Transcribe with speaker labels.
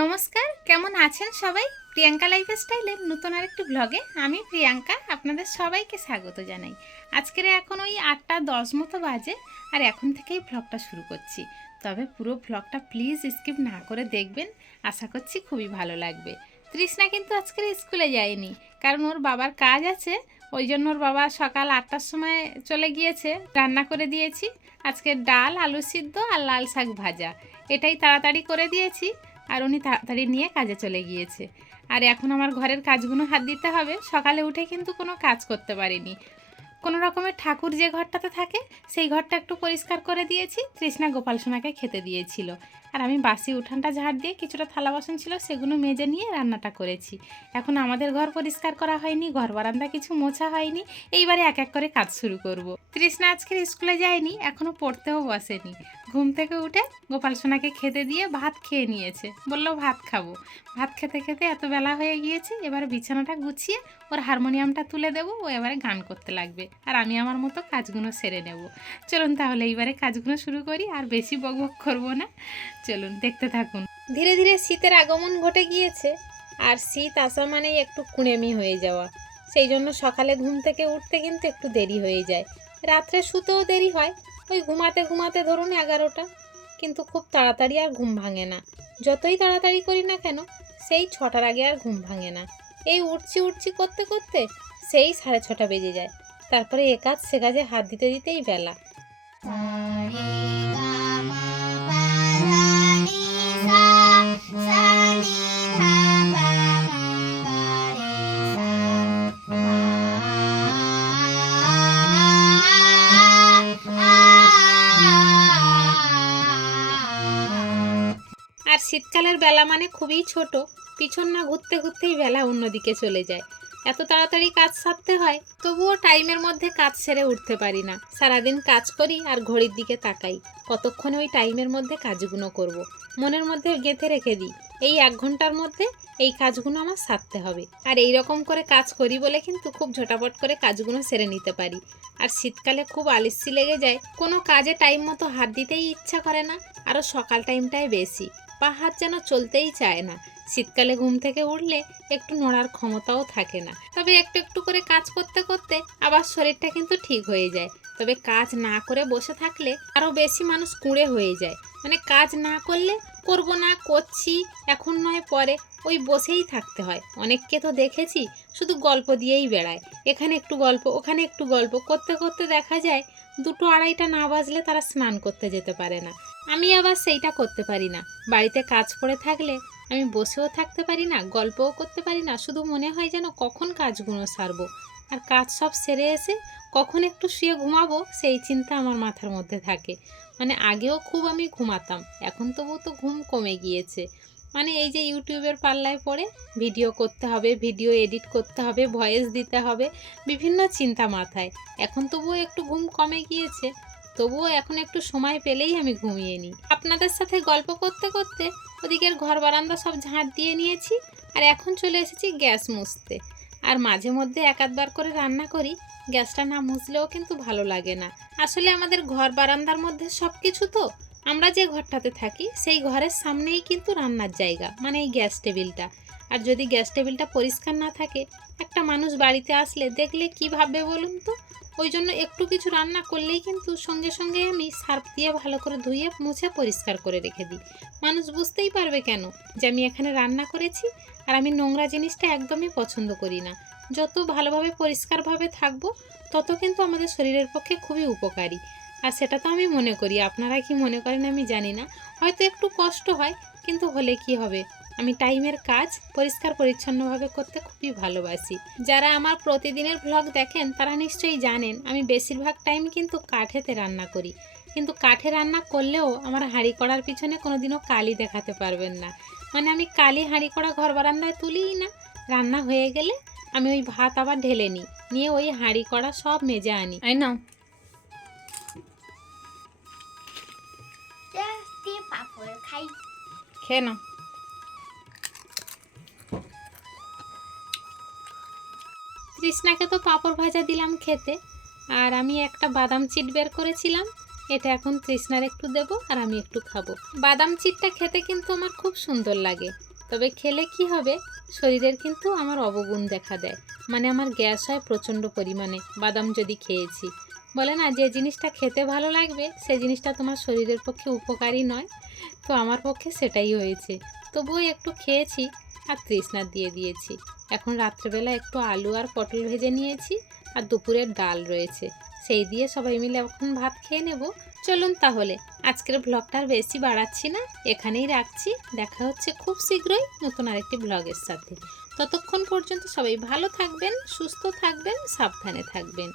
Speaker 1: নমস্কার, কেমন আছেন সবাই? প্রিয়াঙ্কা লাইফ স্টাইলের নতুন আরেকটি ব্লগে আমি প্রিয়াঙ্কা আপনাদের সবাইকে স্বাগত জানাই। আজকের এখন ওই আটটা দশ মতো বাজে আর এখন থেকেই ব্লগটা শুরু করছি। তবে পুরো ব্লগটা প্লিজ স্কিপ না করে দেখবেন, আশা করছি খুবই ভালো লাগবে। তৃষ্ণা কিন্তু আজকের স্কুলে যায়নি, কারণ ওর বাবার কাজ আছে, ওই জন্য ওর বাবা সকাল আটটার সময় চলে গিয়েছে, রান্না করে দিয়েছি। আজকে ডাল, আলু সিদ্ধ আর লাল শাক ভাজা। এটাই তাড়াতাড়ি করে দিয়েছি। আর উনি তাড়াতাড়ি নিয়ে কাজে চলে গিয়েছে। আর এখন আমার ঘরের কাজগুলো হাত দিতে হবে, সকালে উঠে কিন্তু কোনো কাজ করতে পারিনি। কোনো রকমের ঠাকুর যে ঘরটাতে থাকে, সেই ঘরটা একটু পরিষ্কার করে দিয়েছি, তৃষ্ণা গোপাল সোনাকে খেতে দিয়েছিল। আর আমি বাসি উঠানটা ঝাড় দিয়ে কিছুটা থালা বাসন ছিল, সেগুলো মেজে নিয়ে রান্নাটা করেছি। এখন আমাদের ঘর পরিষ্কার করা হয়নি, ঘর বারান্দা কিছু মোছা হয়নি, এইবারে এক এক করে কাজ শুরু করব। তৃষ্ণা আজকের স্কুলে যায়নি এখনও পড়তেও বসেনি। ঘুম থেকে উঠে গোপাল সোনাকে খেতে দিয়ে ভাত খেয়ে নিয়েছে। বলল, ভাত খাব। ভাত খেতে খেতে এত বেলা হয়ে গিয়েছে, এবার বিছানাটা গুছিয়ে ওর হারমোনিয়ামটা তুলে দেবো, ও এবারে গান করতে লাগবে। আর আমি আমার মতো কাজগুলো সেরে নেব। চলুন তাহলে এইবারে কাজগুলো শুরু করি, আর বেশি বক বক করব না। চলুন, দেখতে থাকুন। ধীরে ধীরে শীতের আগমন ঘটে গিয়েছে, আর শীত আসা মানেই একটু কুড়েমি হয়ে যাওয়া। সেই জন্য সকালে ঘুম থেকে উঠতে কিন্তু একটু দেরি হয়ে যায়। রাত্রে শুতেও দেরি হয় ওই ঘুমাতে ঘুমাতে ধরুন এগারোটা, কিন্তু খুব তাড়াতাড়ি আর ঘুম ভাঙে না। যতই তাড়াতাড়ি করি না কেন, সেই ছটার আগে আর ঘুম ভাঙে না। এই উঠছি উঠছি করতে করতে সেই সাড়ে ছটা বেজে যায়। তারপরে এ কাজ সে কাজে হাত দিতে দিতেই বেলা। শীতকালের বেলা মানে খুবই ছোট। পিছন না ঘুরতে ঘুরতেই বেলা অন্যদিকে চলে যায়। এত তাড়াতাড়ি কাজ সারতে হয়, তবুও টাইমের মধ্যে কাজ সেরে উঠতে পারি না। সারাদিন কাজ করি আর ঘড়ির দিকে তাকাই। কতক্ষণে ওই টাইমের মধ্যে কাজগুলো করব। মনের মধ্যে গেঁথে রেখে দিই। এই এক ঘণ্টার মধ্যে এই কাজগুলো আমার সারতে হবে। আর এই রকম করে কাজ করি বলে কিন্তু খুব ঝটাপট করে কাজগুলো সেরে নিতে পারি। আর শীতকালে খুব আলিস্যি লেগে যায়। কোনো কাজে টাইম মতো হাত দিতেই ইচ্ছা করে না। আরও সকাল টাইমটাই বেশি। পা হাত যেন চলতেই চায় না। শীতকালে ঘুম থেকে উঠলে একটু নড়ার ক্ষমতাও থাকে না। তবে একটু একটু করে কাজ করতে করতে আবার শরীরটা কিন্তু ঠিক হয়ে যায়। তবে কাজ না করে বসে থাকলে আরও বেশি মানুষ কুঁড়ে হয়ে যায়। মানে কাজ না করলে করব না, করছি, এখন নয়, পরে। ওই বসেই থাকতে হয়। অনেককে তো দেখেছি শুধু গল্প দিয়েই বেড়ায়। এখানে একটু গল্প, ওখানে একটু গল্প। করতে করতে দেখা যায় দুটো আড়াইটা না বাজলে তারা স্নান করতে যেতে পারে না। আমি আবার সেইটা করতে পারি না। বাড়িতে কাজ পড়ে থাকলে আমি বসেও থাকতে পারি না, গল্পও করতে পারি না, শুধু মনে হয় যেন কখন কাজগুলো সারবো। আর কাজ সব সেরে এসে কখন একটু শুয়ে ঘুমাবো, সেই চিন্তা আমার মাথার মধ্যে থাকে। মানে আগেও খুব আমি ঘুমাতাম, এখন তবু তো ঘুম কমে গিয়েছে। মানে এই যে ইউটিউবের পাল্লায় পড়ে ভিডিও করতে হবে, ভিডিও এডিট করতে হবে, ভয়েস দিতে হবে, বিভিন্ন চিন্তা মাথায়। এখন তবুও একটু ঘুম কমে গিয়েছে। তবুও এখন একটু সময় পেলেই আমি ঘুমিয়ে নিই। আপনাদের সাথে গল্প করতে করতে ওদিকের ঘর বারান্দা সব ঝাঁট দিয়ে নিয়েছি আর এখন চলে এসেছি গ্যাস মুছতে। আর মাঝে মধ্যে এক আধবার করে রান্না করি, গ্যাসটা না মুছলেও কিন্তু ভালো লাগে না। আসলে আমাদের ঘর বারান্দার মধ্যে সব কিছু তো, আমরা যে ঘরটাতে থাকি সেই ঘরের সামনেই কিন্তু রান্নার জায়গা মানে এই গ্যাস টেবিলটা। আর যদি গ্যাস টেবিলটা পরিষ্কার না থাকে, একটা মানুষ বাড়িতে আসলে দেখলে কি ভাববে বলুন তো? ওই জন্য একটু কিছু রান্না করলেই কিন্তু সঙ্গে সঙ্গে আমি সার্ফ দিয়ে ভালো করে ধুয়ে মুছে পরিষ্কার করে রেখে দিই। মানুষ বুঝতেই পারবে কেন যে আমি এখানে রান্না করেছি আর আমি নোংরা জিনিসটা একদমই পছন্দ করি না। যত ভালোভাবে পরিষ্কারভাবে থাকব, তত কিন্তু আমাদের শরীরের পক্ষে খুবই উপকারী। আর সেটা তো আমি মনে করি, আপনারা কি মনে করেন আমি জানি না। হয়তো একটু কষ্ট হয়, কিন্তু হলে কি হবে? আমি টাইমের কাজ পরিষ্কার পরিচ্ছন্নভাবে করতে খুবই ভালোবাসি। যারা আমার প্রতিদিনের ভ্লগ দেখেন তারা নিশ্চয়ই জানেন আমি বেশিরভাগ টাইম কিন্তু কাঠেতে রান্না করি। কিন্তু কাঠে রান্না করলেও আমার হাঁড়ি করার পিছনে কোনোদিনও কালি দেখাতে পারবেন না। মানে আমি কালি হাঁড়ি করা ঘর বারান্দায় তুলিই না। রান্না হয়ে গেলে আমি ওই ভাত আবার ঢেলে নিই নিয়ে ওই হাঁড়ি করা সব মেজে আনি। আই নাও।
Speaker 2: দিয়ে পাপড় খাই।
Speaker 1: খেয়ে নাও। তৃষ্ণাকে তো পাঁপড় ভাজা দিলাম খেতে। আর আমি একটা বাদাম চিট বের করেছিলাম, এটা এখন তৃষ্ণার একটু দেব আর আমি একটু খাব। বাদাম চিটটা খেতে কিন্তু আমার খুব সুন্দর লাগে, তবে খেলে কি হবে? শরীরের কিন্তু আমার অবগুণ দেখা দেয় মানে আমার গ্যাস হয় প্রচণ্ড পরিমাণে, বাদাম যদি খেয়েছি। বলে না, যে জিনিসটা খেতে ভালো লাগবে, সে জিনিসটা তোমার শরীরের পক্ষে উপকারী নয়, তো আমার পক্ষে সেটাই হয়েছে। তবুও একটু খেয়েছি আর তৃষ্ণা দিয়ে দিয়েছি। এখন রাত্রেবেলা একটু আলু আর পটল ভেজে নিয়েছি আর দুপুরের ডাল রয়েছে। সেই দিয়ে সবাই মিলে এখন ভাত খেয়ে নেব। চলুন তাহলে, আজকের ব্লগটা আর বেশি বাড়াচ্ছি না। এখানেই রাখছি। দেখা হচ্ছে খুব শীঘ্রই নতুন আরেকটি ব্লগের সাথে। ততক্ষণ পর্যন্ত সবাই ভালো থাকবেন, সুস্থ থাকবেন, সাবধানে থাকবেন।